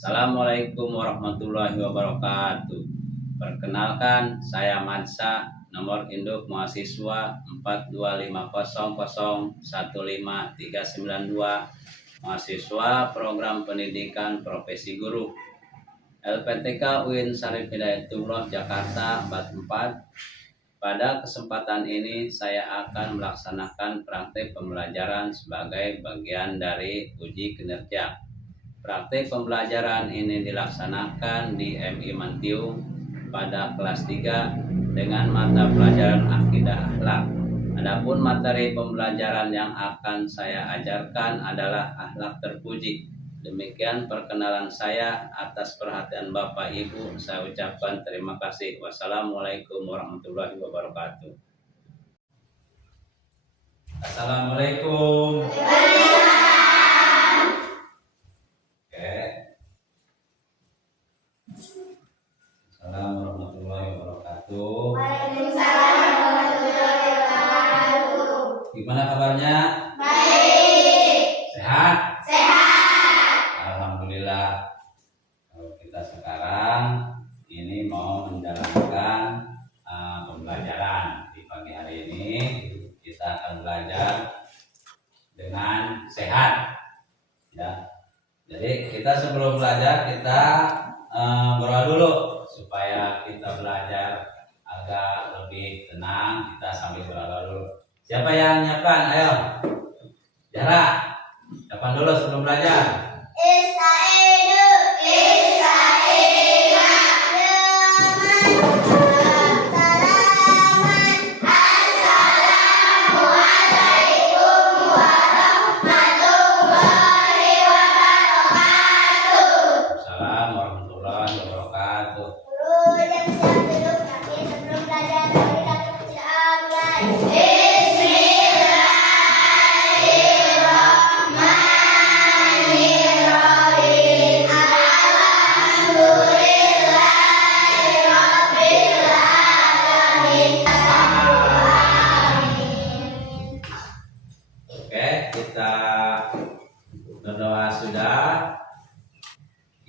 Assalamualaikum warahmatullahi wabarakatuh. Perkenalkan, saya Mansa, nomor induk mahasiswa 42500153992, mahasiswa program pendidikan profesi guru LPTK UIN Syarif Hidayatullah Jakarta 44. Pada kesempatan ini saya akan melaksanakan praktek pembelajaran sebagai bagian dari uji kinerja. Praktek pembelajaran ini dilaksanakan di MI Mantiu pada kelas 3 dengan mata pelajaran akidah akhlak. Adapun materi pembelajaran yang akan saya ajarkan adalah akhlak terpuji. Demikian perkenalan saya. Atas perhatian Bapak Ibu saya ucapkan terima kasih. Wassalamualaikum warahmatullahi wabarakatuh. Assalamualaikum. Assalamualaikum warahmatullahi wabarakatuh. Waalaikumsalam warahmatullahi wabarakatuh. Gimana kabarnya? Baik. Sehat? Sehat. Alhamdulillah. Kalau kita sekarang ini mau menjalankan pembelajaran di pagi hari ini, kita akan belajar dengan sehat. Ya. Jadi kita sebelum belajar kita berdoa dulu supaya kita belajar agak lebih tenang. Kita sambil berdoa dulu. Siapa yang nyiapkan? Ayo. Jarak. Siapkan dulu sebelum belajar. Istaidu, Assalamualaikum warahmatullahi wabarakatuh. Assalamualaikum warahmatullahi wabarakatuh. Guru yang siap duduk kaki sebelum belajar dari kaki kecil awal. Bismillahirrahmanirrahim. Alhamdulillahirabbil alamin. Oke, kita berdoa sudah.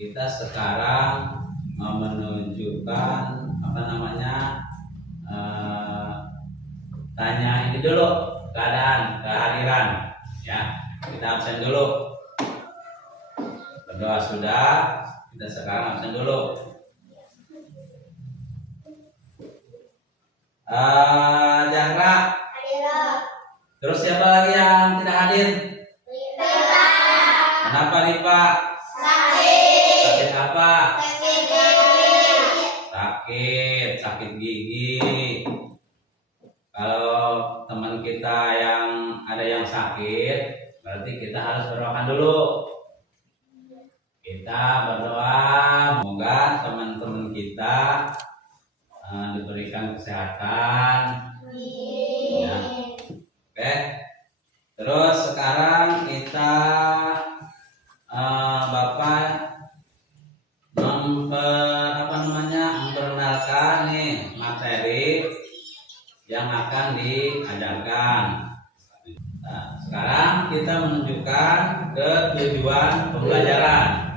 Kita sekarang menunjukkan tanya ini dulu keadaan kehadiran ya. Kita absen dulu. Berdoa sudah, kita sekarang absen dulu. Zahra, Hadirat. terus siapa lagi yang tidak hadir? Lipa. Kenapa Lipa? Sakit. Sakit apa? Sakit gigi. Sakit gigi. Kalau teman kita yang ada yang sakit, berarti kita harus berdoa dulu. Kita berdoa semoga teman-teman kita diberikan kesehatan. Ya. Oke. Terus sekarang kita Bapak memperkenalkan nih materi yang akan diajarkan. Nah, sekarang kita menunjukkan ke tujuan pembelajaran.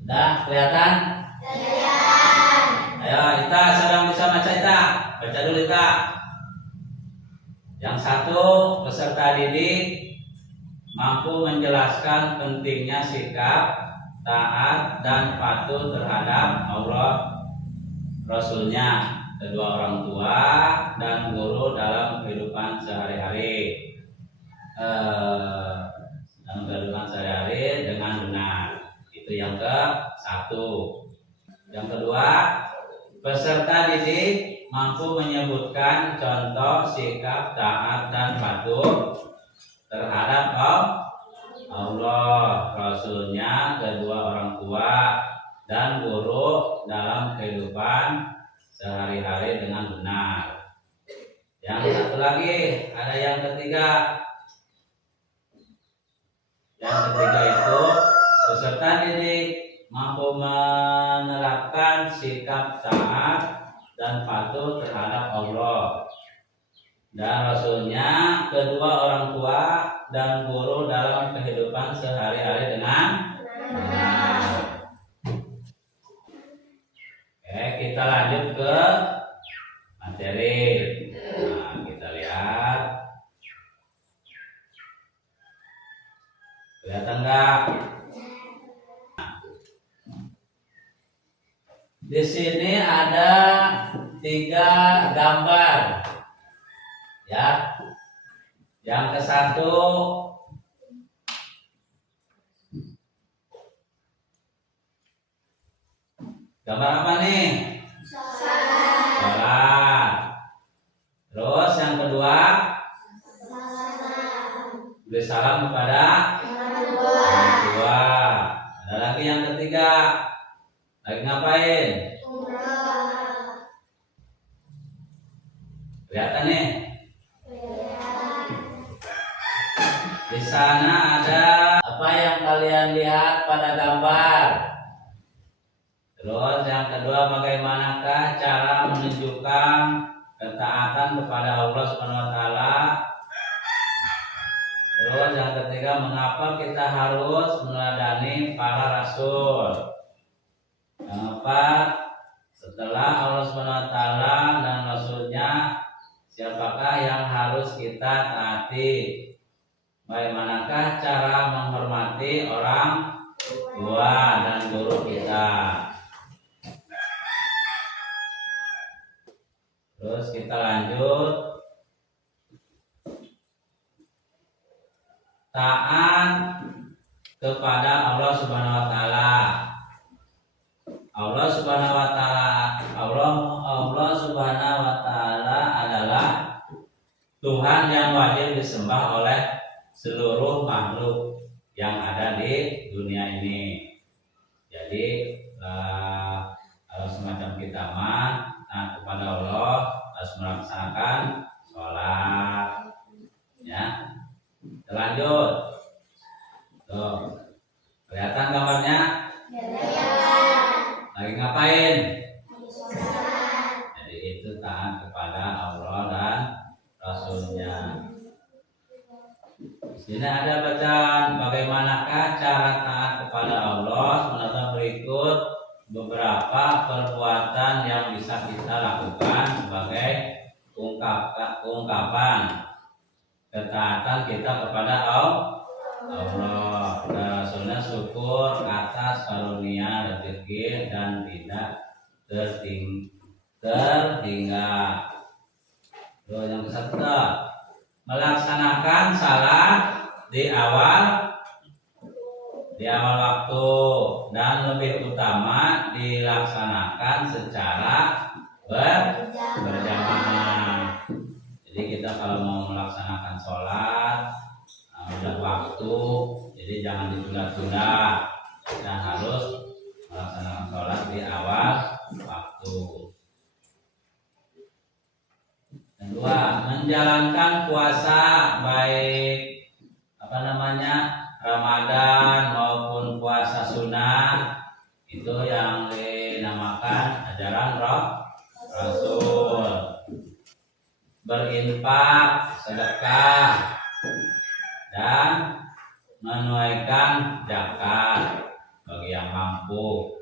Sudah kelihatan? Kelihatan. Ayo, Ita, siapa yang bisa baca Ita? Baca dulu Ita. Yang satu, peserta didik mampu menjelaskan pentingnya sikap taat dan patuh terhadap Allah, Rasulnya, kedua orang tua dan guru dalam kehidupan sehari-hari. Dengan benar. Itu yang ke satu. Yang kedua, peserta didik mampu menyebutkan contoh sikap taat dan patuh terhadap Allah, Rasulnya, kedua orang tua dan guru dalam kehidupan sehari-hari dengan benar. Yang satu lagi, ada yang ketiga. Yang ketiga itu peserta didik mampu menerapkan sikap taat dan patuh terhadap Allah dan Rasulnya, kedua orang tua dan guru dalam kehidupan sehari-hari dengan enggak? Di sini ada 3 gambar. Ya. Yang ke satu gambar apa nih? Sholat. Terus yang kedua beri salam kepada orang tua. Ada lagi yang ketiga, lagi ngapain? Kelihatan nih? Di sana ada apa yang kalian lihat pada gambar? Terus yang kedua, bagaimanakah cara menunjukkan ketaatan kepada Allah Subhanahu wa taala? Terus yang ketiga, mengapa kita harus meneladani para rasul? Yang keempat, setelah Allah Subhanahu wa taala dan rasulnya, siapakah yang harus kita taati? Bagaimanakah cara menghormati orang tua dan guru kita? Terus kita lanjut. Taat kepada Allah Subhanahu wa taala. Allah Subhanahu wa taala adalah Tuhan yang wajib disembah oleh seluruh makhluk yang ada di dunia ini. Jadi kalau semacam kita taat kepada Allah, harus melaksanakan sholat. Ya, lanjut. Tuh, kelihatan gambarnya? Lagi ngapain? Jadi itu taat kepada Allah dan Rasulnya. Di sini ada bacaan bagaimanakah cara taat kepada Allah. Menurut berikut beberapa perbuatan yang bisa kita lakukan sebagai ungkapan ketaatan kita kepada Allah dan Rasulnya, syukur atas karunia rezeki dan tidak terhingga. Terus yang ketiga, melaksanakan salat di awal waktu dan lebih utama dilaksanakan secara berjamaah. Jadi kita kalau mau melaksanakan sholat udah waktu, jadi jangan ditunda-tunda. Kita harus melaksanakan sholat di awal waktu. Kedua, menjalankan puasa baik Ramadan maupun puasa sunnah, itu yang dinamakan ajaran Rasul. Berinfak, sedekah, dan menunaikan zakat bagi yang mampu.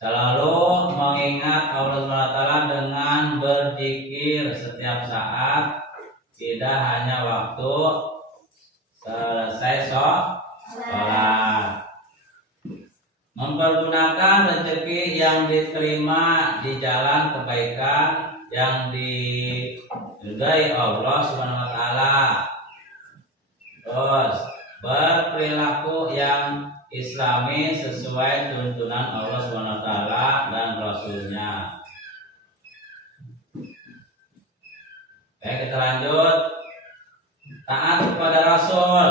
Selalu mengingat Allah SWT dengan berzikir setiap saat, tidak hanya waktu selesai sholat. Mempergunakan rezeki yang diterima di jalan kebaikan yang diridai Allah Subhanahu wa taala. Terus berperilaku yang Islami sesuai tuntunan Allah Subhanahu wa taala dan Rasulnya. Oke, kita lanjut. Taat kepada Rasul.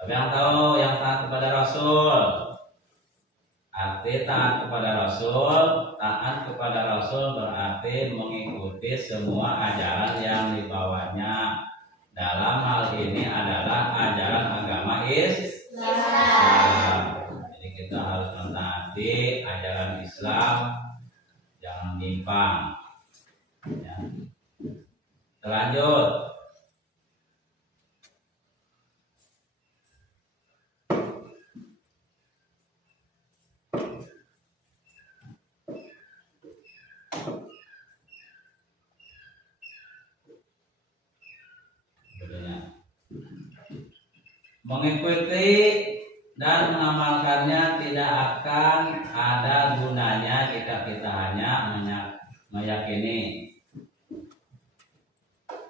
Tapi yang tahu yang taat kepada Rasul? Arti taat kepada Rasul berarti mengikuti semua ajaran yang dibawanya. Dalam hal ini adalah ajaran agama Islam. Jadi kita harus mentaati ajaran Islam, jangan menyimpang. Ya. Lanjut. Mengikuti dan mengamalkannya tidak akan ada gunanya jika kita hanya meyakini,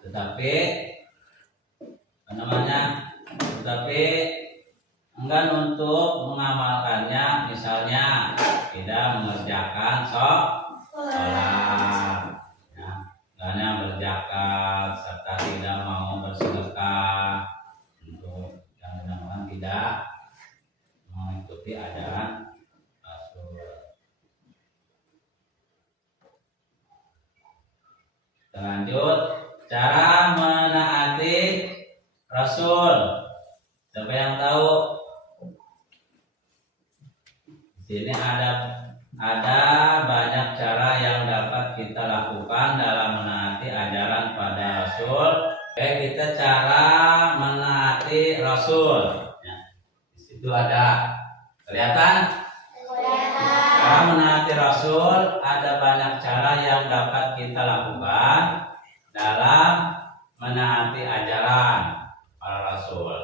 tetapi tetapi enggan untuk mengamalkannya, misalnya tidak mengerjakan sholat, ya, hanya berzakat serta tidak mau bersedekah, untuk yang dinamakan tidak mengikuti ajaran Rasul. Lanjut, cara menaati Rasul. Siapa yang tahu? Di sini ada banyak cara yang dapat kita lakukan dalam menaati ajaran pada Rasul. Oke, kita cara menaati Rasul. Ya, di situ ada kelihatan? Cara menaati Rasul, ada banyak cara yang dapat kita lakukan dalam menaati ajaran para Rasul.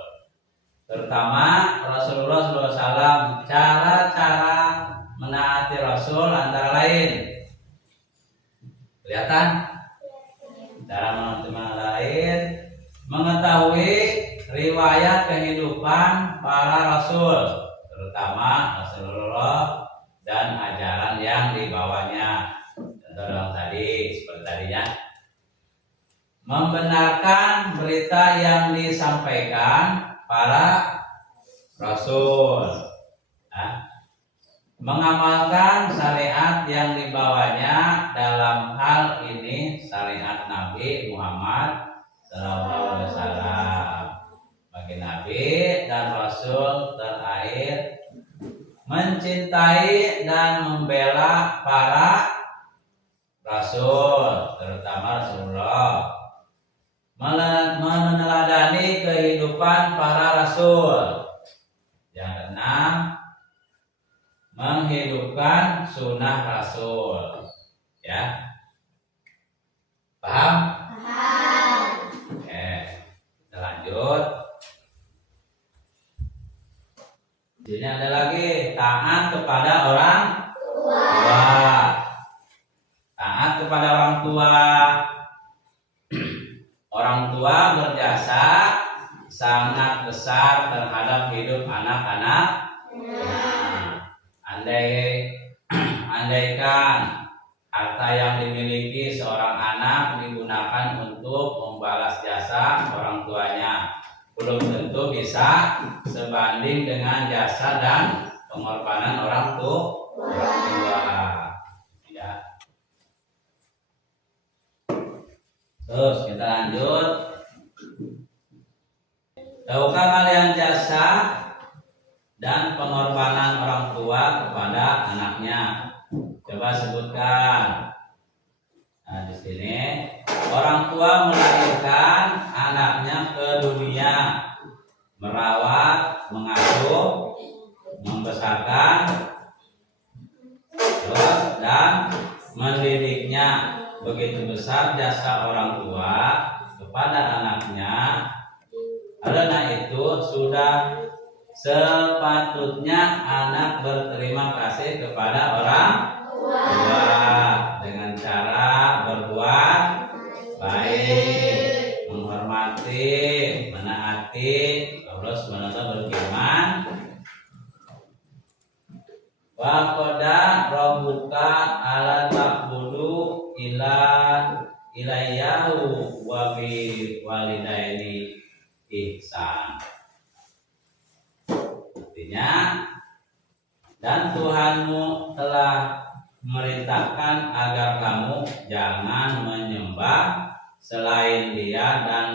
Terutama Rasulullah SAW, cara-cara menaati Rasul antara lain. Kelihatan? Cara menaati lain, mengetahui riwayat kehidupan para Rasul, terutama Rasulullah dan ajaran yang dibawanya. Contoh tadi, seperti tadinya, membenarkan berita yang disampaikan para Rasul, mengamalkan syariat yang dibawanya, dalam hal ini syariat Nabi Muhammad SAW, bagi Nabi dan Rasul terakhir, mencintai dan membela para Rasul, terutama Rasulullah, meneladani kehidupan para Rasul. Yang keenam, menghidupkan sunnah Rasul. Ya, paham? Paham. Oke, kita lanjut. Di sini ada lagi, taat kepada orang tua. Taat kepada orang tua. Orang tua berjasa sangat besar terhadap hidup anak-anak. Andaikan harta yang dimiliki seorang anak digunakan untuk membalas jasa orang tuanya, belum tentu bisa sebanding dengan jasa dan pengorbanan orang tua. Ya. Terus kita lanjut. Tahukah kalian jasa dan pengorbanan orang tua kepada anaknya? Coba sebutkan. Nah, di sini orang tua melahirkan anaknya ke dunia, merawat, mengasuh, membesarkan, dan mendidiknya. Begitu besar jasa orang tua kepada anaknya. Karena itu sudah sepatutnya anak berterima kasih kepada orang tua dengan cara berbuat baik, menghormati, menaati. Allah SWT berfirman, wa qada rabbuka ala ta'budu ilayyahu wa bi walidaini ihsan. Artinya, dan Tuhanmu telah memerintahkan agar kamu jangan menyembah selain Dia, dan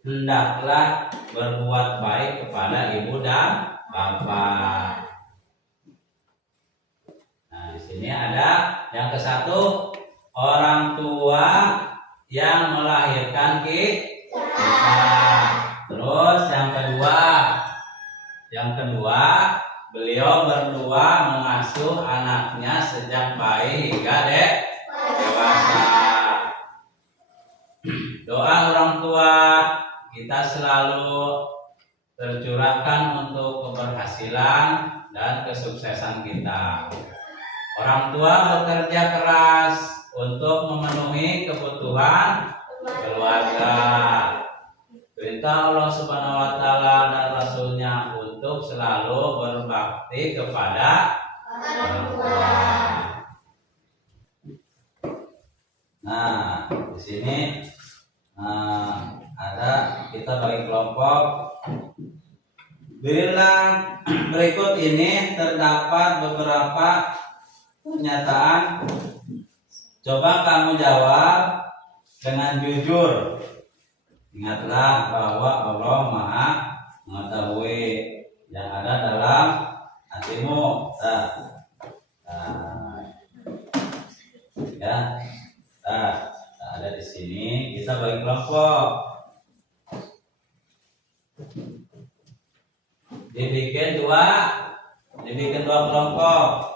hendaklah berbuat baik kepada ibu dan bapak. Nah, di sini ada yang ke satu, orang tua yang melahirkan kita. Terus yang kedua, beliau berdua mengasuh anaknya sejak bayi hingga dewasa. Doa orang tua kita selalu tercurahkan untuk keberhasilan dan kesuksesan kita. Orang tua bekerja keras untuk memenuhi kebutuhan keluarga. Perintah Allah Subhanahu wa taala dan Rasulnya untuk selalu berbakti kepada orang tua. Nah, di sini ada kita bagi kelompok. Bila berikut ini terdapat beberapa pernyataan, coba kamu jawab dengan jujur. Ingatlah bahwa Allah Maha mengetahui yang ada dalam hatimu. Ada di sini. Kita bagi kelompok. Dibikin dua kelompok.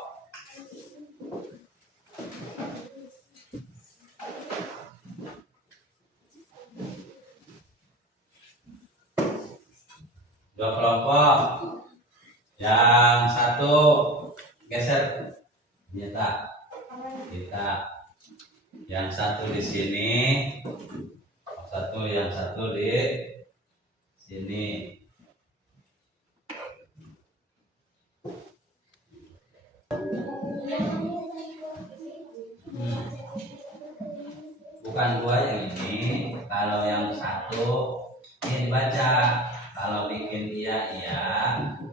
Dua kelompok. Yang satu geser kita. Yang satu di sini. Yang satu di sini. Bukan dua yang ini. Kalau yang satu ini dibaca. Kalau bikin iya.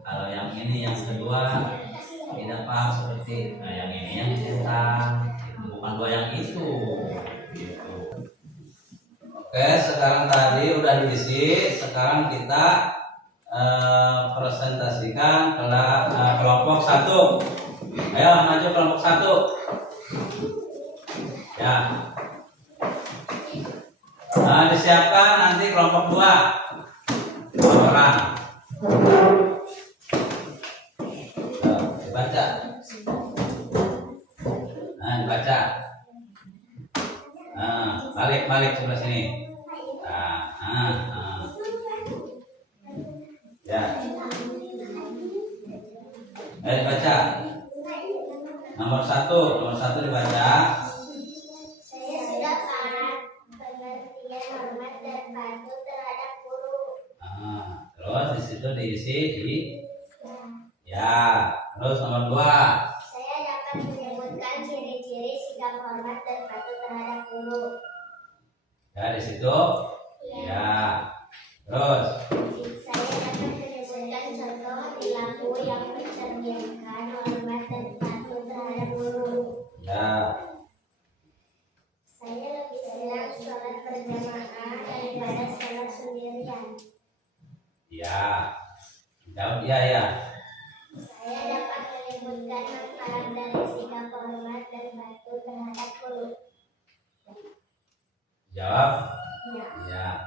Kalau yang ini yang kedua tidak paham seperti. Nah yang ini yang ditentang. Itu bukan dua yang itu. Gitu. Oke, sekarang tadi udah diisi. Sekarang kita presentasikan kelompok satu. Ayo maju kelompok satu. Ya. Nah, disiapkan nanti kelompok 2 orang. Dibaca. Nah, dibaca. Nah, balik sebelah sini. Ya. Ayo dibaca. Nomor satu dibaca. Saya sudah paham pengertian hormat dan patuh terhadap guru. Terus di situ diisi ya. Terus nomor 2. Saya dapat menyebutkan ciri-ciri sikap hormat dan patuh terhadap guru. Ya di situ. Ya. Terus Saya dapat menyebutkan contoh perilaku yang mencerminkan hormat dan patuh terhadap guru. ya. Saya lebih senang sholat berjamaah daripada sholat sendirian. Ya. Jawab ya. Saya dapat menyebutkan manfaat dari sikap hormat dan patuh terhadap guru. Jawab. Ya.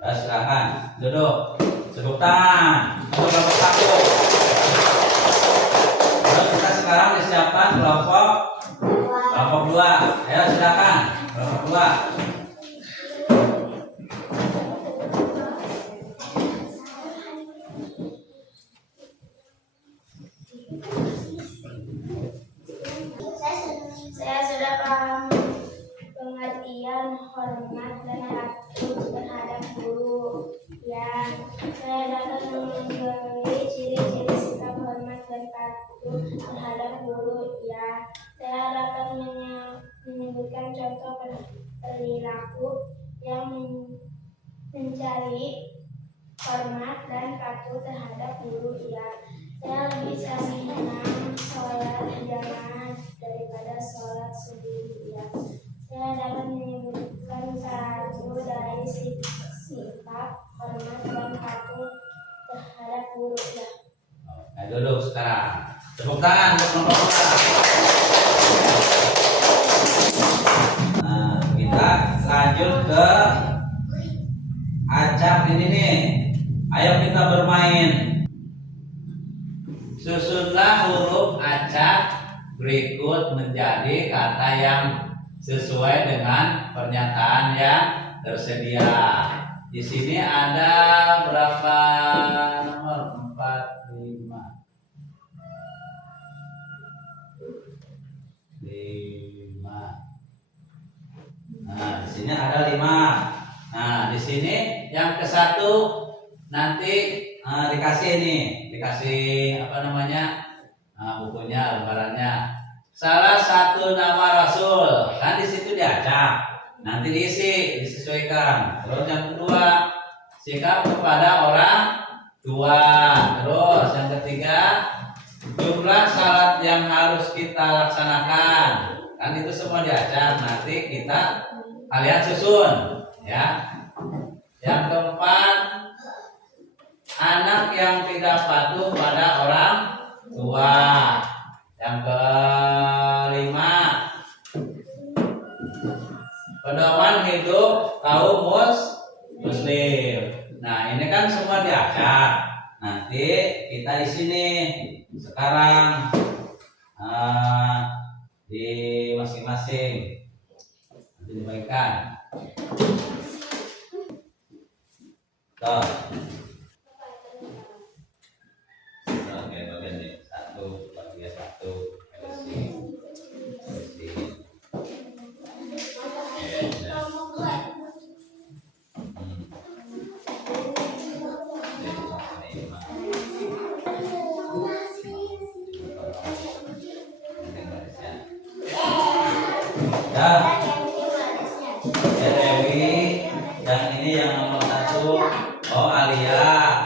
Nah, silakan duduk. Tepuk tangan untuk kelompok 1. Terus kita sekarang disiapkan kelompok 2. Ayo silakan kelompok 2. Saya sudah paham pengertian hormat dan patuh terhadap guru. Ya, saya dapat mengetahui ciri-ciri sikap hormat dan patuh terhadap guru. Ya, saya dapat menyebutkan contoh perilaku yang mencari hormat dan patuh terhadap guru. Ya, saya lebih senang sholat jamaah daripada sholat sendiri. Ya, saya dapat menyebutkan satu dari sifat hormat dan patuh terhadap guru. Ya. Nah, duduk sekarang. Tepuk tangan untuk kelompok 2. Nah, kita lanjut ke acak ini nih. Ayo kita bermain. Susunlah huruf acak berikut menjadi kata yang sesuai dengan pernyataan yang tersedia. Di sini ada berapa nomor? 4, 5. Nah, di sini ada 5. Nah, di sini yang ke 1 nanti dikasih apa namanya? Bukunya, lembarannya. Salah satu nama Rasul, kan di situ diacak. Nanti disesuaikan. Terus yang kedua, sikap kepada orang tua. Terus yang ketiga, jumlah salat yang harus kita laksanakan. Kan itu semua diacak. Nanti kalian susun, ya. Yang keempat, anak yang tidak patuh pada orang tua. Yang kelima, pedoman hidup kaum muslim. Nah, ini kan semua diacak. Nanti kita di sini sekarang di masing-masing nanti dibagikan. Tuh. Oke, bagian ini 1, bagian 1, Dewi, dan ini yang nomor 1. Oh, Alia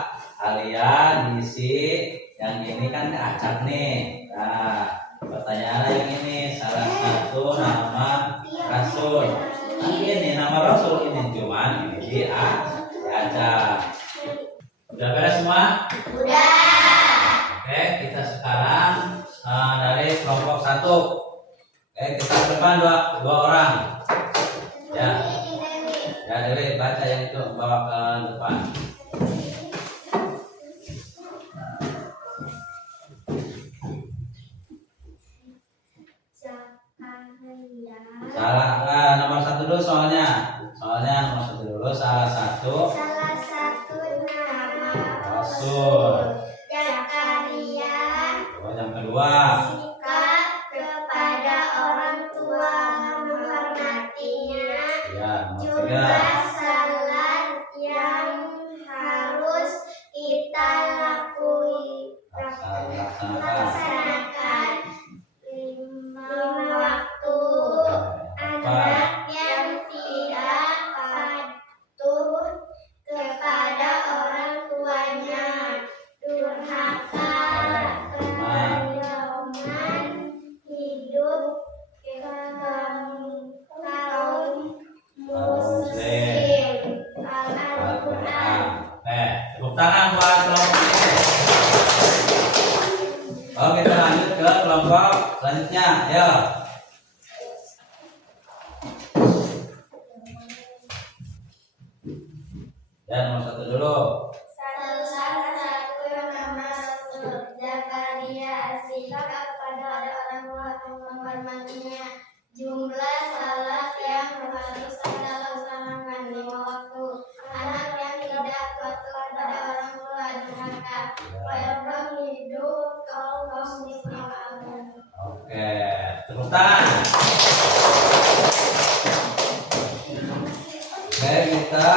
diisi. Yang ini kan acak nih. Nah, pertanyaannya yang ini, salah satu nama Rasul. Nah, ini nama Rasul ini cuman ini diacak. Udah beres semua? Udah. Oke, kita sekarang dari kelompok 1. Oke, kita ke depan dua orang. Ya, Dewi baca yang itu, bawa ke depan. Salah, nomor 1 dulu soalnya nomor 1 dulu. Salah satu nama Rasul. Zakaria. Oh, yang kedua, Sikap kepada orang tua, menghormatinya. ya, nomor 3. Jumlah salat yang harus kita laksanakan 5 waktu. Anak yang tidak patuh kepada orang tuanya, durhaka, pedoman hidup kaum muslim. Al-Quran. Tepuk tangan buat kelompok ini. Oh, kita lanjut ke kelompok selanjutnya. Ayo. Dan nomor 1 dulu. Salah satu nama Rasul. Zakaria. Sikap kepada orang tua, menghormatinya. Jumlah salat yang harus kita laksanakan 5 waktu. Anak yang tidak patuh kepada orang tua, durhaka, pedoman hidup kaum muslim. Oke, tepuk tangan. Oke, kita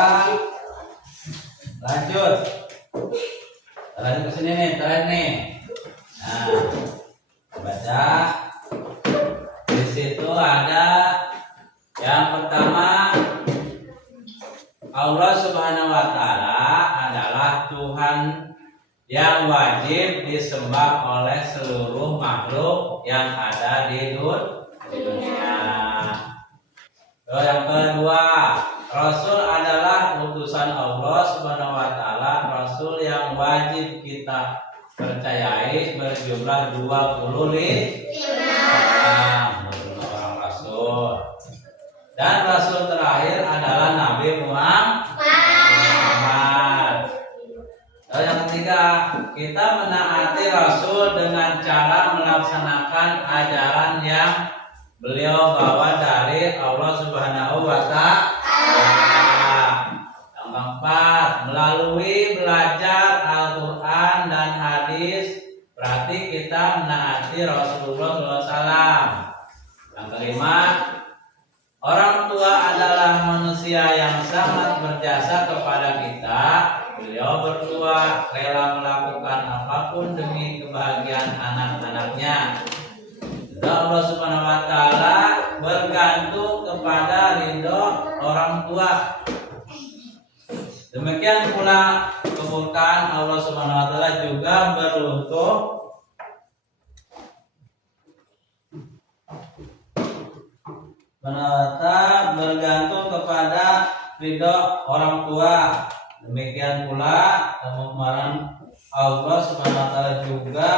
lanjut ke sini nih, terakhir nih. Nah, baca. Di situ ada yang pertama, Allah Subhanahu wa Ta'ala adalah Tuhan yang wajib disembah oleh seluruh makhluk yang ada di dunia. Terus yang kedua, Rasul adalah utusan Allah Subhanahu wa Ta'ala, Rasul yang wajib kita percayai, berjumlah 25 orang Rasul. Dan Rasul terakhir adalah Nabi Muhammad. Lalu yang ketiga, kita menaati Rasul dengan cara melaksanakan ajaran yang beliau bawa dari Allah Subhanahu wa Ta'ala. Yang keempat, hadis, berarti kita menaati Rasulullah SAW. Yang kelima, orang tua adalah manusia yang sangat berjasa kepada kita. Beliau berdua rela melakukan apapun demi kebahagiaan anak-anaknya. Allah Subhanahu wa taala bergantung kepada ridho orang tua. Demikian pula kemurkaan Allah Subhanahu wa taala juga bergantung kepada ridho orang tua. Demikian pula kemungkaran Allah Subhanahu wa taala juga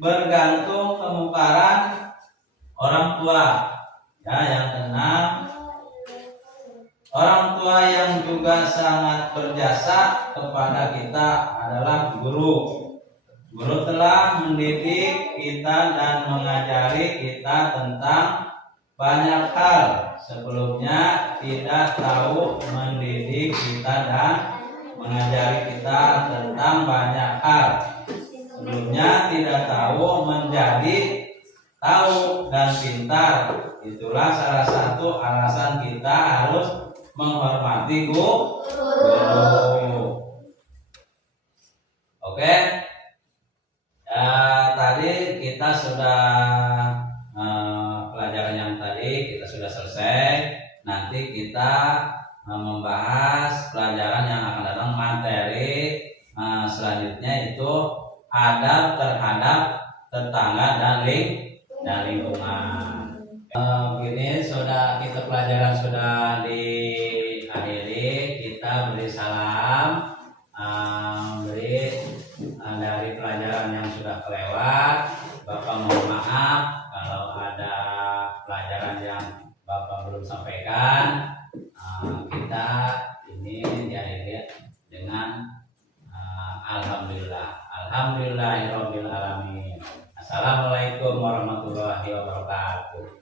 bergantung kemungkaran orang tua. Ya, yang keenam, orang tua yang juga sangat berjasa kepada kita adalah guru. Guru telah mendidik kita dan mengajari kita tentang banyak hal. Sebelumnya tidak tahu mendidik kita dan mengajari kita tentang banyak hal. Sebelumnya tidak tahu menjadi tahu dan pintar. Itulah salah satu alasan kita harus menghormati guru. Oke. Tadi kita sudah pelajaran yang tadi kita sudah selesai. Nanti kita membahas pelajaran yang akan datang, materi selanjutnya itu adab terhadap tetangga dan lingkungan. Begini sudah kita pelajaran sudah diakhiri. Kita beri salam, dari pelajaran yang sudah kelewat. Bapak mohon maaf kalau ada pelajaran yang Bapak belum sampaikan. Kita ini diakhiri dengan alhamdulillah. Alhamdulillahirabbil alamin. Assalamualaikum warahmatullahi wabarakatuh.